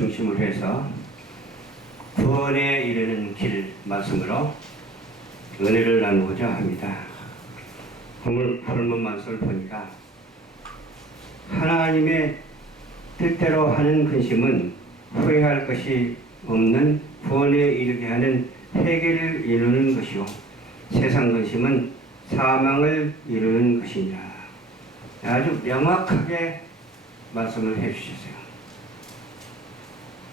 중심으로 해서 구원에 이르는 길 말씀으로 은혜를 나누고자 합니다. 오늘 본문 말씀을 보니까 하나님의 뜻대로 하는 근심은 후회할 것이 없는 구원에 이르게 하는 회개를 이루는 것이요 세상 근심은 사망을 이루는 것이니라. 아주 명확하게 말씀을 해주셨어요.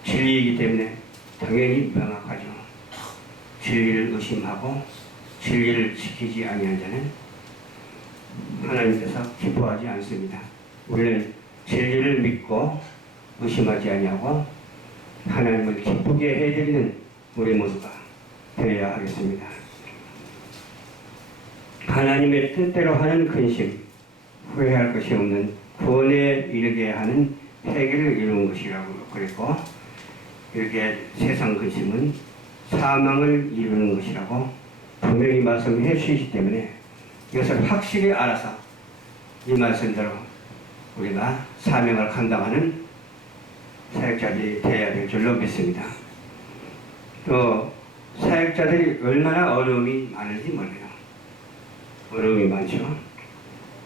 진리이기 때문에 당연히 명확하죠. 진리를 의심하고 진리를 지키지 아니한 자는 하나님께서 기뻐하지 않습니다. 우리는 진리를 믿고 의심하지 아니하고 하나님을 기쁘게 해드리는 우리 모두가 되어야 하겠습니다. 하나님의 뜻대로 하는 근심, 후회할 것이 없는 구원에 이르게 하는 회개를 이루는 것이라고 그랬고, 이렇게 세상 근심은 사망을 이루는 것이라고 분명히 말씀해 주시기 때문에 이것을 확실히 알아서 이 말씀대로 우리가 사명을 감당하는 사역자들이 되어야 될 줄로 믿습니다. 또 사역자들이 얼마나 어려움이 많은지 몰라요. 어려움이 많죠.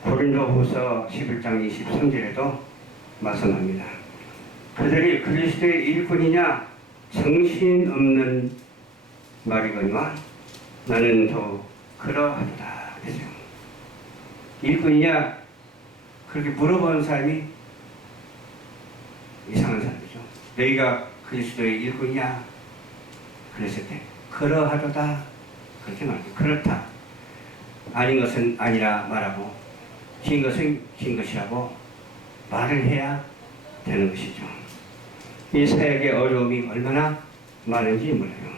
고린도후서 11장 23절에도 말씀합니다. 그들이 그리스도의 일꾼이냐 정신없는 말이거니와 나는 더 그러하다 그랬어요. 일꾼이냐 그렇게 물어보는 사람이 이상한 사람이죠. 너희가 그리스도의 일꾼이냐 그랬을 때 그러하도다 그렇게 말해요. 그렇다 아닌 것은 아니라 말하고 긴 것은 긴 것이라고 말을 해야 되는 것이죠. 이 사역의 어려움이 얼마나 많은지 몰라요.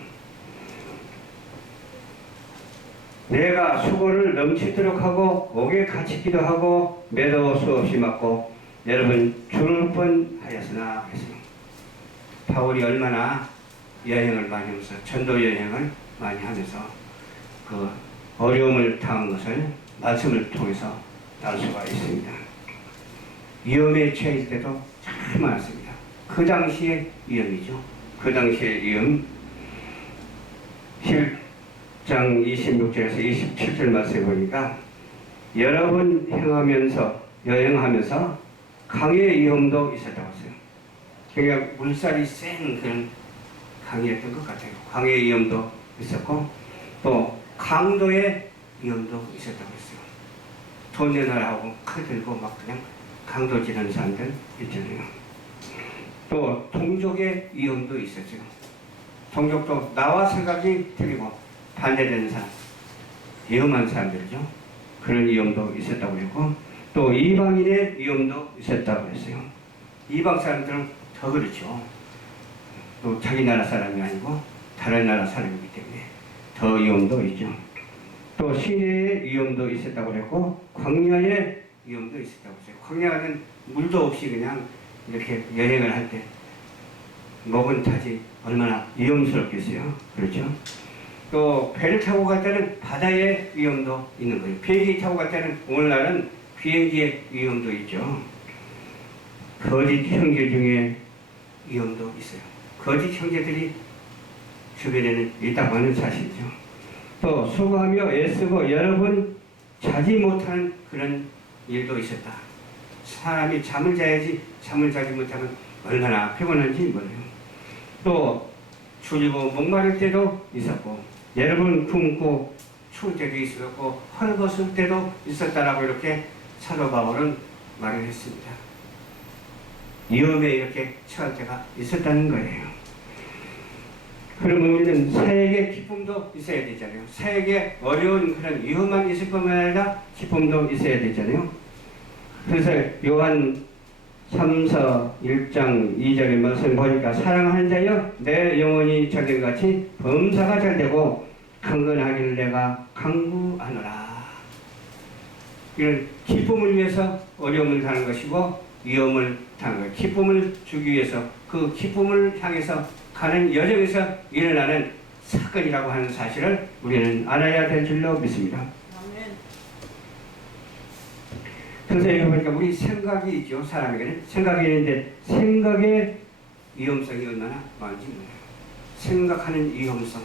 내가 수고를 넘치도록 하고 옥에 갇히기도 하고 매도 수없이 맞고 여러분 죽을 뻔하였으나 그랬어요. 바울이 얼마나 여행을 많이 하면서 전도 여행을 많이 하면서 그 어려움을 당한 것을 말씀을 통해서 알 수가 있습니다. 위험에 처했을 때도 참 많습니다. 그 당시의 위험이죠. 그 당시의 위험 7장 26절에서 27절 말씀해 보니까 여러 번 여행하면서 강의 위험도 있었다고 했어요. 그냥 물살이 센 그런 강이었던 것 같아요. 강의 위험도 있었고 또 강도의 위험도 있었다고 했어요. 돈 내놔라고 칼 들고 막 그냥 강도 지는 사람들 있잖아요. 또 동족의 위험도 있었죠. 동족도 나와 생각이 틀리고 반대되는 사람, 위험한 사람들이죠. 그런 위험도 있었다고 했고 또 이방인의 위험도 있었다고 했어요. 이방 사람들은 더 그렇죠. 또 자기 나라 사람이 아니고 다른 나라 사람이기 때문에 더 위험도 있죠. 또 시내의 위험도 있었다고 했고 광야의 위험도 있었다고 했어요. 광야는 물도 없이 그냥 이렇게 여행을 할 때 먹은 타지 얼마나 위험스럽겠어요. 그렇죠? 또 배를 타고 갈 때는 바다의 위험도 있는 거예요. 비행기 타고 갈 때는 오늘날은 비행기의 위험도 있죠. 거짓 형제 중에 위험도 있어요. 거짓 형제들이 주변에는 있다고 하는 사실이죠. 또 수고하며 애쓰고 여러 번 자지 못하는 그런 일도 있었다. 사람이 잠을 자야지 잠을 자지 못하면 얼마나 피곤한지 몰라요. 또 줄이고 목마를 때도 있었고 여러 번 굶고 추울 때도 있었고 헐벗을 때도 있었다라고 이렇게 사도 바울은 말을 했습니다. 위험에 이렇게 처할 때가 있었다는 거예요. 그러면 우리는 사역의 기쁨도 있어야 되잖아요. 사역의 어려운 그런 위험만 있을 뿐만 아니라 기쁨도 있어야 되잖아요. 그래서 요한 3서 1장 2절의 말씀 보니까 사랑하는 자여 내 영혼이 잘된같이 범사가 잘되고 강건하기를 내가 강구하노라. 이런 기쁨을 위해서 어려움을 당하는 것이고 위험을 당하는 것. 기쁨을 주기 위해서 그 기쁨을 향해서 가는 여정에서 일어나는 사건이라고 하는 사실을 우리는 알아야 될 줄로 믿습니다. 그래서 여기 보니까 우리 생각이 있죠. 사람에게는 생각이 있는데 생각에 위험성이 얼마나 많은지 몰라요. 생각하는 위험성.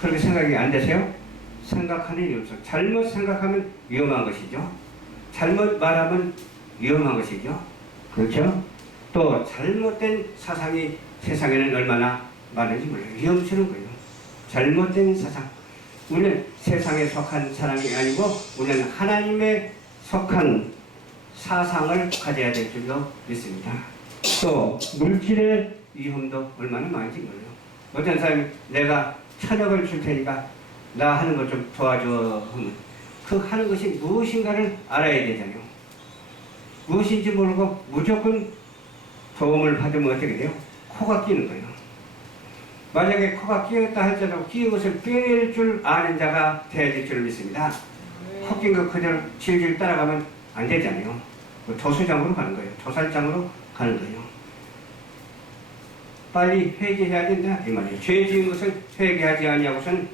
그렇게 생각이 안 되세요? 생각하는 위험성. 잘못 생각하면 위험한 것이죠. 잘못 말하면 위험한 것이죠. 그렇죠? 또 잘못된 사상이 세상에는 얼마나 많은지 몰라요. 위험스러운 거예요. 잘못된 사상. 우리는 세상에 속한 사람이 아니고 우리는 하나님에 속한 사상을 가져야 될 줄로 믿습니다. 또 물질의 위험도 얼마나 많은지 몰라요. 어떤 사람이 내가 1,000억을 줄 테니까 나 하는 것 좀 도와줘 하면 그 하는 것이 무엇인가를 알아야 되잖아요. 무엇인지 모르고 무조건 도움을 받으면 어떻게 돼요? 코가 끼는 거예요. 만약에 코가 끼었다 할지라도 끼은 것을 빼낼 줄 아는 자가 되어야 될 줄 믿습니다. 코 낀 거 그대로 질질 따라가면 안 되잖아요. 도수장으로 가는 거예요. 도살장으로 가는 거예요. 빨리 회개해야 된다 이 말이에요. 죄 지은 것을 회개하지 아니하고서는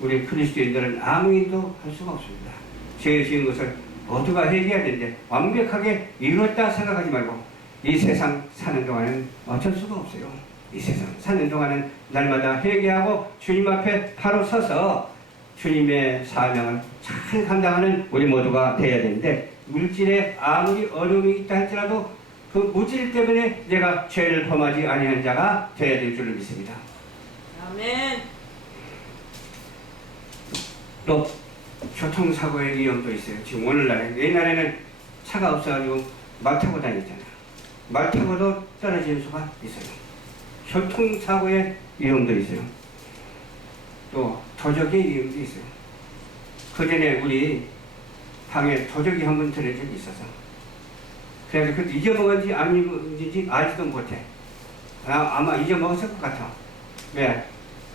우리 그리스도인들은 아무 일도 할 수가 없습니다. 죄 지은 것을 모두가 회개해야 되는데 완벽하게 이뤘다 생각하지 말고 이 세상 사는 동안은 어쩔 수가 없어요. 이 세상 사는 동안은 날마다 회개하고 주님 앞에 바로 서서 주님의 사명을 잘 감당하는 우리 모두가 되어야 되는데 물질에 아무리 어려움이 있다 할지라도 그 물질 때문에 내가 죄를 범하지 아니한 자가 되어야 될 줄을 믿습니다. 아멘. 또 교통사고의 위험도 있어요. 지금 오늘날에 옛날에는 차가 없어가지고 말 타고 다녔잖아요. 말 타고도 떨어지는 수가 있어요. 교통사고의 위험도 있어요. 또 도적의 위험도 있어요. 그 전에 우리 방에 도적이 한 번 들은 적이 있어서 그래서 그 잊어먹은지 안 잊어먹은지 알지도 못해. 아마 잊어먹었을 것 같아. 왜?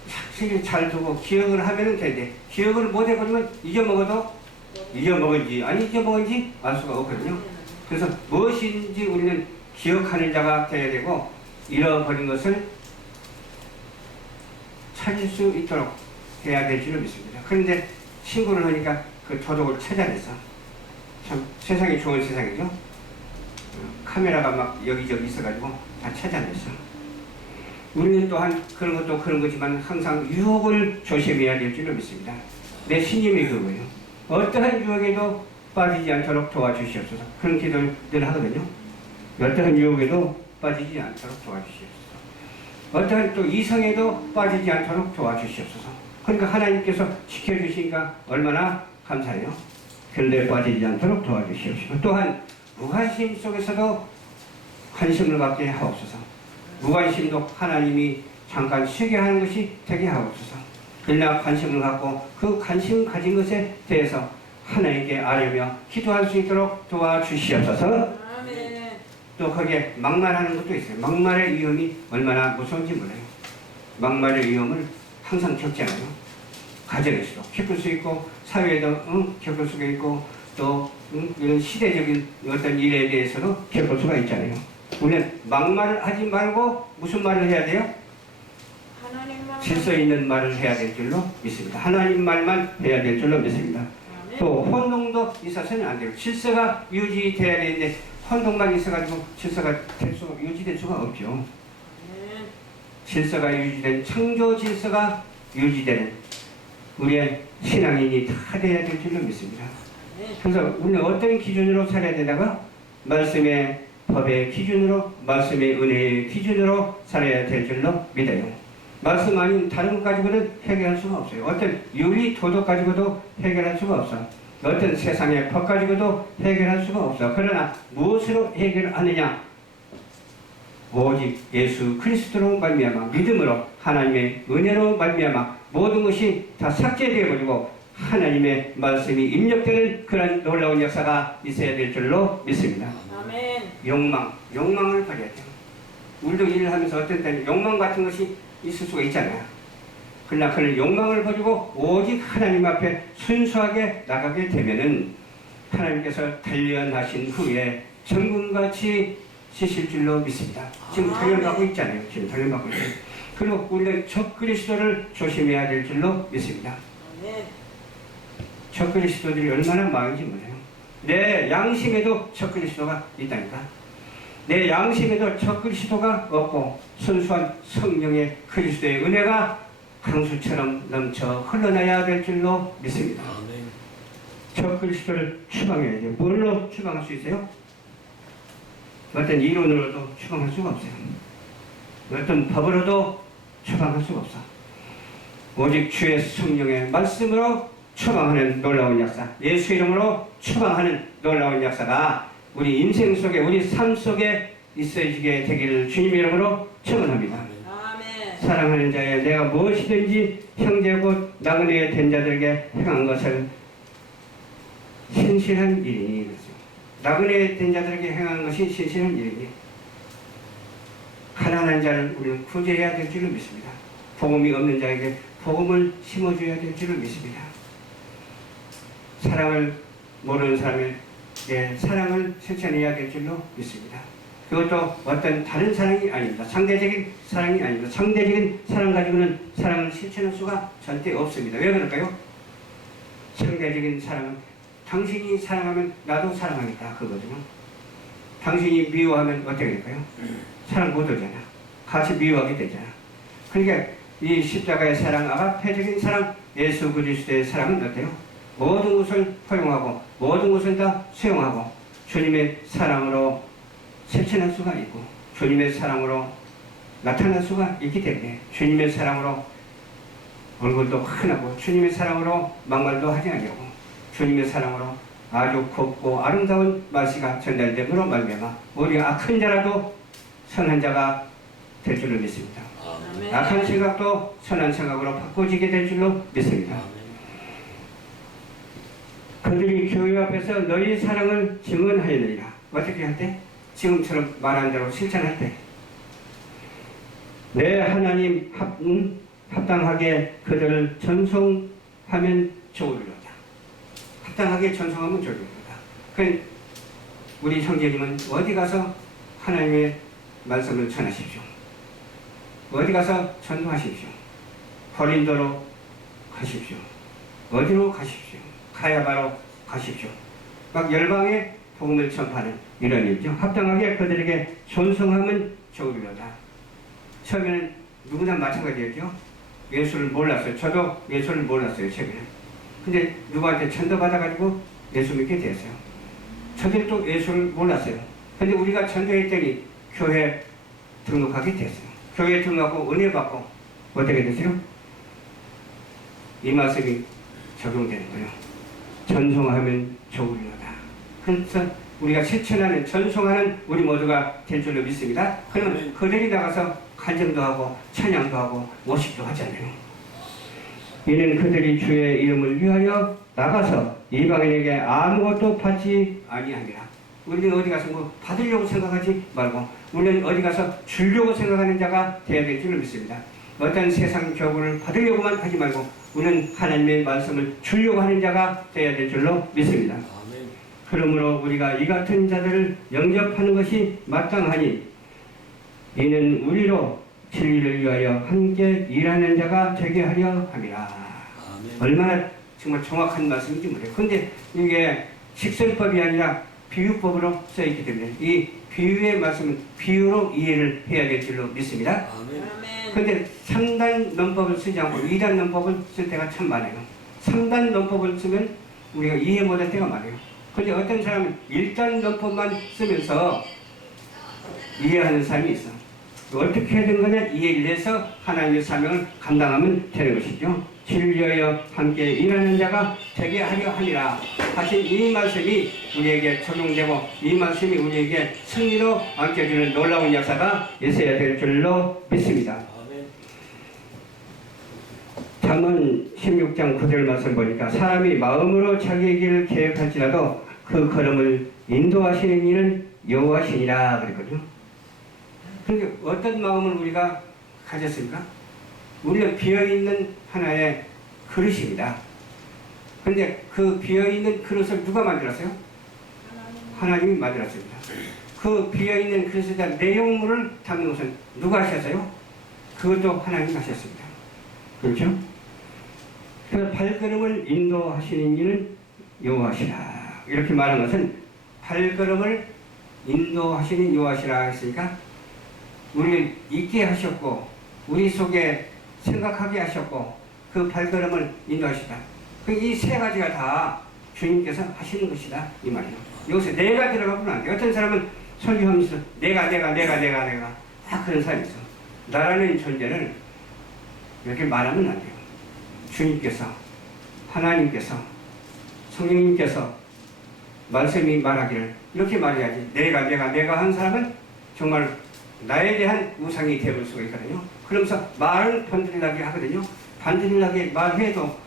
확실히 잘 두고 기억을 하면 되는데 기억을 못 해버리면 잊어먹어도 잊어먹은지 안 잊어먹은지 알 수가 없거든요. 그래서 무엇인지 우리는 기억하는 자가 되어야 되고 잃어버린 것을 찾을 수 있도록 해야 될 줄을 믿습니다. 그런데 신고를 하니까 그 도둑을 찾아냈어. 참 세상이 좋은 세상이죠. 카메라가 막 여기저기 있어가지고 다 찾아냈어. 우리는 또한 그런 것도 그런 거지만 항상 유혹을 조심해야 될 줄을 믿습니다. 내 신임이 그거예요. 어떠한 유혹에도 빠지지 않도록 도와주시옵소서. 그런 기도를 늘 하거든요. 어떠한 유혹에도 빠지지 않도록 도와주시옵소서. 어떠한 또 이성에도 빠지지 않도록 도와주시옵소서. 그러니까 하나님께서 지켜주시니까 얼마나 감사해요. 그런데 빠지지 않도록 도와주시옵소서. 또한 무관심 속에서도 관심을 갖게 하옵소서. 무관심도 하나님이 잠깐 쉬게 하는 것이 되게 하옵소서. 그러나 관심을 갖고 그 관심 가진 것에 대해서 하나님께 아뢰며 기도할 수 있도록 도와주시옵소서. 아멘. 또 거기에 막말하는 것도 있어요. 막말의 위험이 얼마나 무서운지 몰라요. 막말의 위험을 항상 겪잖아요. 가정에서도 겪을 수 있고 사회에도 겪을 수가 있고 또 이런 시대적인 어떤 일에 대해서도 겪을 수가 있잖아요. 우리는 막말을 하지 말고 무슨 말을 해야 돼요? 하나님만 질서 있는 말을 해야 될 줄로 믿습니다. 하나님 말만 해야 될 줄로 믿습니다. 아멘. 또 혼동도 있어서는 안 돼요. 질서가 유지돼야 되는데 혼동만 있어가지고 질서가 유지될 수가 없죠. 아멘. 질서가 유지된 창조 질서가 유지되는 우리의 신앙인이 다 돼야 될 줄로 믿습니다. 그래서 우리는 어떤 기준으로 살아야 되다가 말씀의 법의 기준으로 말씀의 은혜의 기준으로 살아야 될 줄로 믿어요. 말씀 아닌 다른 것 가지고는 해결할 수가 없어요. 어떤 윤리 도덕 가지고도 해결할 수가 없어. 어떤 세상의 법 가지고도 해결할 수가 없어. 그러나 무엇으로 해결하느냐? 오직 예수 그리스도로 말미암아 믿음으로 하나님의 은혜로 말미암아 모든 것이 다 삭제되어 버리고 하나님의 말씀이 입력되는 그런 놀라운 역사가 있어야 될 줄로 믿습니다. 아멘. 욕망을 버려야 돼요. 우리도 일을 하면서 어떤 때는 욕망 같은 것이 있을 수가 있잖아요. 그러나 그런 욕망을 버리고 오직 하나님 앞에 순수하게 나가게 되면은 하나님께서 단련하신 후에 정금같이 지실 줄로 믿습니다. 지금 단련받고 있잖아요. 지금 단련받고 있어요. 그리고 우리는 적그리스도를 조심해야 될 줄로 믿습니다. 아멘. 적그리스도들이 얼마나 많은지 몰라요. 내 양심에도 적그리스도가 있다니까. 내 양심에도 적그리스도가 없고 순수한 성령의 그리스도의 은혜가 강수처럼 넘쳐 흘러나야 될 줄로 믿습니다. 아멘. 적그리스도를 추방해야 돼요. 뭘로 추방할 수 있어요? 어떤 이론으로도 추방할 수가 없어요. 어떤 법으로도 추방할 수가 없어. 오직 주의 성령의 말씀으로 추방하는 놀라운 역사, 예수 이름으로 추방하는 놀라운 역사가 우리 인생 속에, 우리 삶 속에 있어지게 되기를 주님 이름으로 축원합니다. 아멘. 사랑하는 자여, 내가 무엇이든지 형제 곧 나그네에 된 자들에게 행한 것을 신실한 일이니, 나그네에 된 자들에게 행한 것이 신실한 일이니, 가난한 자를 우리는 구제해야 될 줄을 믿습니다. 복음이 없는 자에게 복음을 심어줘야 될 줄을 믿습니다. 사랑을 모르는 사람에게 사랑을 실천해야 될 줄로 믿습니다. 그것도 어떤 다른 사랑이 아닙니다. 상대적인 사랑이 아닙니다. 상대적인 사랑 가지고는 사랑을 실천할 수가 절대 없습니다. 왜 그럴까요? 상대적인 사랑은 당신이 사랑하면 나도 사랑하겠다 그거거든요. 당신이 미워하면 어떻게 될까요? 사랑 못 하잖아. 같이 미워하게 되잖아. 그러니까 이 십자가의 사랑, 아가페적인 사랑, 예수 그리스도의 사랑은 어때요? 모든 것을 허용하고 모든 것을 다 수용하고 주님의 사랑으로 실천할 수가 있고 주님의 사랑으로 나타날 수가 있기 때문에 주님의 사랑으로 얼굴도 환하고 주님의 사랑으로 막말도 하지 아니하고 주님의 사랑으로 아주 곱고 아름다운 말씨가 전달됨으로 말미암아 우리가 악한 자라도 선한 자가 될 줄로 믿습니다. 아멘. 악한 생각도 선한 생각으로 바꿔지게 될 줄로 믿습니다. 그들이 교회 앞에서 너희 사랑을 증언하였느니라. 어떻게 할 때? 지금처럼 말한 대로 실천할 때. 내 하나님 합당하게 그들을 전송하면 좋으리로다. 합당하게 전송하면 좋으리로다. 그 우리 형제님은 어디 가서 하나님의 말씀을 전하십시오. 어디 가서 전도하십시오. 고린도로 가십시오. 어디로 가십시오. 가야 바로 가십시오. 막 열방에 복음을 전파하는 이런 일이죠. 합당하게 그들에게 존성하면 좋으리로다. 처음에는 누구나 마찬가지였죠. 예수를 몰랐어요. 저도 예수를 몰랐어요. 처음에는. 근데 누구한테 전도받아가지고 예수 믿게 됐어요. 저들도 예수를 몰랐어요. 근데 우리가 전도했더니 교회 등록하게 됐어요. 교회 등록하고 은혜 받고 어떻게 됐어요? 이 말씀이 적용되는 거예요. 전송하면 좋으리로다. 그래서 우리가 실천하는, 전송하는 우리 모두가 될 줄로 믿습니다. 그러면 그들이 나가서 간증도 하고 찬양도 하고 워십도 하잖아요. 이는 그들이 주의 이름을 위하여 나가서 이방인에게 아무것도 받지 아니함이라. 우리는 어디 가서 뭐 받으려고 생각하지 말고 우리는 어디 가서 주려고 생각하는 자가 되어야 될 줄로 믿습니다. 어떤 세상 교훈을 받으려고만 하지 말고 우리는 하나님의 말씀을 주려고 하는 자가 되어야 될 줄로 믿습니다. 아멘. 그러므로 우리가 이 같은 자들을 영접하는 것이 마땅하니 이는 우리로 진리를 위하여 함께 일하는 자가 되게 하려 함이라. 아멘. 얼마나 정말 정확한 말씀인지 모르겠어요. 근데 이게 식설법이 아니라 비유법으로 써있기 때문에 이 비유의 말씀은 비유로 이해를 해야 될 줄로 믿습니다. 아멘. 아멘. 근데 3단 논법을 쓰지 않고 2단 논법을 쓸 때가 참 많아요. 3단 논법을 쓰면 우리가 이해 못할 때가 많아요. 근데 어떤 사람은 1단 논법만 쓰면서 이해하는 사람이 있어. 어떻게 해야 되는 거냐? 이해를 해서 하나님의 사명을 감당하면 되는 것이죠. 주를 위하여 함께 일하는 자가 되게 하려 하니라 하신 이 말씀이 우리에게 적용되고 이 말씀이 우리에게 승리로 안겨주는 놀라운 역사가 있어야 될 줄로 믿습니다. 아멘. 잠언 16장 9절 말씀 보니까 사람이 마음으로 자기의 길을 계획할지라도 그 걸음을 인도하시는 이는 여호와시니라 그랬거든요. 그러니까 어떤 마음을 우리가 가졌습니까? 우리는 비어있는 하나의 그릇입니다. 그런데 그 비어있는 그릇을 누가 만들었어요? 하나님이 만들었습니다. 그 비어있는 그릇에다 내용물을 담는 것은 누가 하셨어요? 그것도 하나님이 하셨습니다. 그렇죠? 그 발걸음을 인도하시는 이는 여호와시라. 이렇게 말한 것은 발걸음을 인도하시는 여호와시라 했으니까 우리를 있게 하셨고 우리 속에 생각하게 하셨고 그 발걸음을 인도하시다. 이 세 가지가 다 주님께서 하시는 것이다 이 말이에요. 여기서 내가 들어가면 안 돼. 어떤 사람은 설교하면서 내가 다 그런 사람이 있어. 나라는 존재를 이렇게 말하면 안 돼요. 주님께서 하나님께서 성령님께서 말씀이 말하기를 이렇게 말해야지. 내가 한 사람은 정말 나에 대한 우상이 되어볼 수가 있거든요. 그러면서 말을 번들나게 하거든요. 번들나게 말해도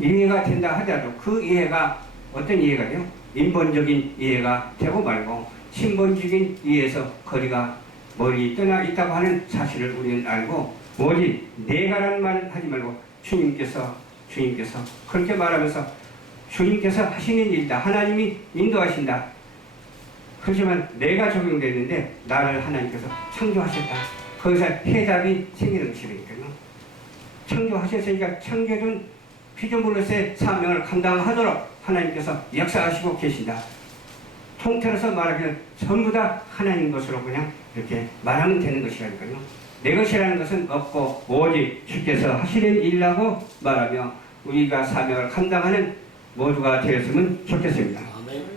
이해가 된다 하더라도 그 이해가 어떤 이해가 돼요? 인본적인 이해가 되고 말고 신본적인 이해에서 거리가 멀리 떠나 있다고 하는 사실을 우리는 알고 오직 내가라는 말을 하지 말고 주님께서 그렇게 말하면서 주님께서 하시는 일이다. 하나님이 인도하신다. 그렇지만 내가 적용되는데 나를 하나님께서 창조하셨다. 거기서 해답이 생기는 것이니까요. 창조하셨으니까 창조된 피조물로서의 사명을 감당하도록 하나님께서 역사하시고 계신다. 통틀어서 말하기는 전부 다 하나님 것으로 그냥 이렇게 말하면 되는 것이라니까요. 내 것이라는 것은 없고 오직 주께서 하시는 일이라고 말하며 우리가 사명을 감당하는 모두가 되었으면 좋겠습니다.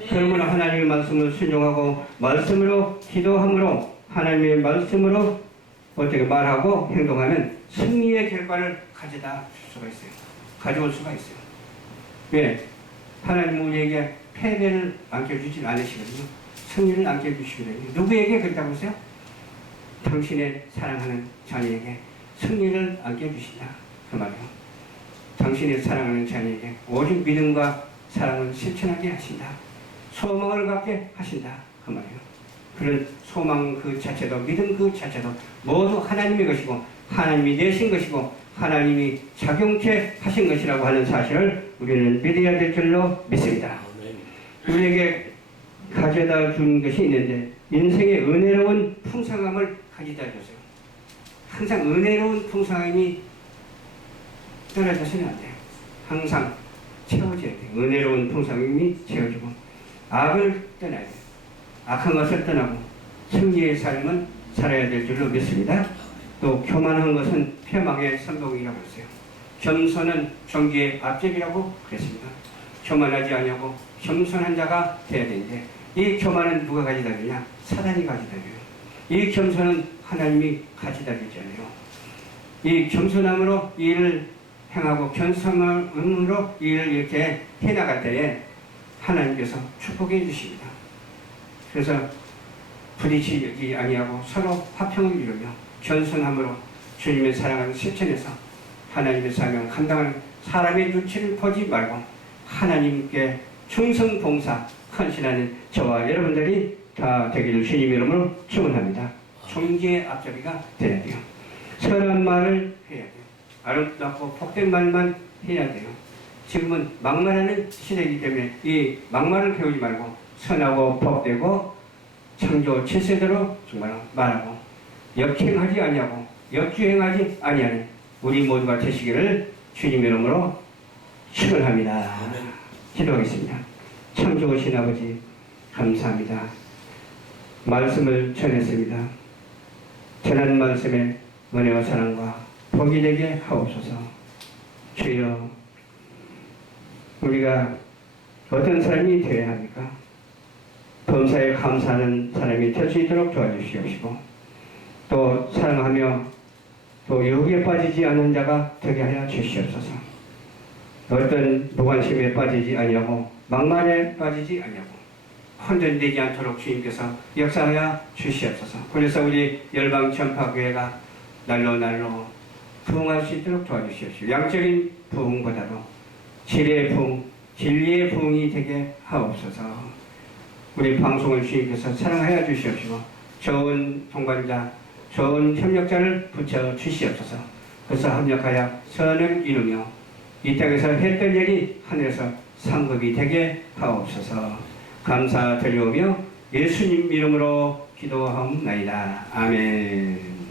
그러므로 하나님의 말씀을 순종하고 말씀으로 기도함으로 하나님의 말씀으로 어떻게 말하고 행동하면 승리의 결과를 가져올 수가 있어요. 왜? 하나님 우리에게 패배를 안겨주진 않으시거든요. 승리를 안겨주시거든요. 누구에게 그랬다고 하세요? 당신의 사랑하는 자녀에게 승리를 안겨주신다. 그 말이에요. 당신의 사랑하는 자녀에게 오직 믿음과 사랑을 실천하게 하신다. 소망을 갖게 하신다. 그 말이에요. 그런 소망 그 자체도 믿음 그 자체도 모두 하나님의 것이고 하나님이 내신 것이고 하나님이 작용케 하신 것이라고 하는 사실을 우리는 믿어야 될 줄로 믿습니다. 우리에게 가져다 준 것이 있는데 인생의 은혜로운 풍성함을 가져다 줬어요. 항상 은혜로운 풍성함이 떨어져서는 안 돼요. 항상 채워져야 돼요. 은혜로운 풍성함이 채워지고 악을 떠나야 돼요. 악한 것을 떠나고 승리의 삶은 살아야 될 줄로 믿습니다. 또 교만한 것은 폐망의 선동이라고 했어요. 겸손은 존귀의 앞제비라고 그랬습니다. 교만하지 않냐고 겸손한 자가 돼야 되는데 이 교만은 누가 가져다 주냐? 사단이 가져다 줘요. 이 겸손은 하나님이 가져다 주잖아요. 이 겸손함으로 일을 행하고 겸손함으로 일을 이렇게 해나갈 때에 하나님께서 축복해 주십니다. 그래서 부딪히지 아니하고 서로 화평을 이루며 겸손함으로 주님의 사랑을 실천해서 하나님의 사명을 감당하는 사람의 눈치를 보지 말고 하나님께 충성 봉사 헌신하는 저와 여러분들이 다 되기를 주님 이름으로 축원합니다. 존귀의 앞잡이가 되어야 돼요. 선한 말을 해야 돼요. 아름답고 복된 말만 해야 돼요. 지금은 막말하는 시대이기 때문에 이 막말을 배우지 말고 선하고 복되고 창조 7세대로 정말 말하고 역행하지 아니하고 역주행하지 아니하는 우리 모두가 되시기를 주님 이름으로 축원합니다. 기도하겠습니다. 참 좋으신 아버지 감사합니다. 말씀을 전했습니다. 전한 말씀에 은혜와 사랑과 복이 되게 하옵소서. 주여 우리가 어떤 사람이 되어야 합니까? 범사에 감사하는 사람이 될 수 있도록 도와주시옵시고 또 사랑하며 또 유혹에 빠지지 않는 자가 되게 하여 주시옵소서. 어떤 무관심에 빠지지 아니하고 막말에 빠지지 아니하고 혼돈되지 않도록 주님께서 역사하여 주시옵소서. 그래서 우리 열방전파교회가 날로 부흥할 수 있도록 도와주시옵시고 양적인 부흥보다도 질의 부흥, 진리의 부흥이 되게 하옵소서. 우리 방송을 주님께서 사랑하여 주시옵시고 좋은 동반자, 좋은 협력자를 붙여 주시옵소서. 그래서 협력하여 선을 이루며 이 땅에서 했던 일이 하늘에서 상급이 되게 하옵소서. 감사드리오며 예수님 이름으로 기도하옵나이다. 아멘.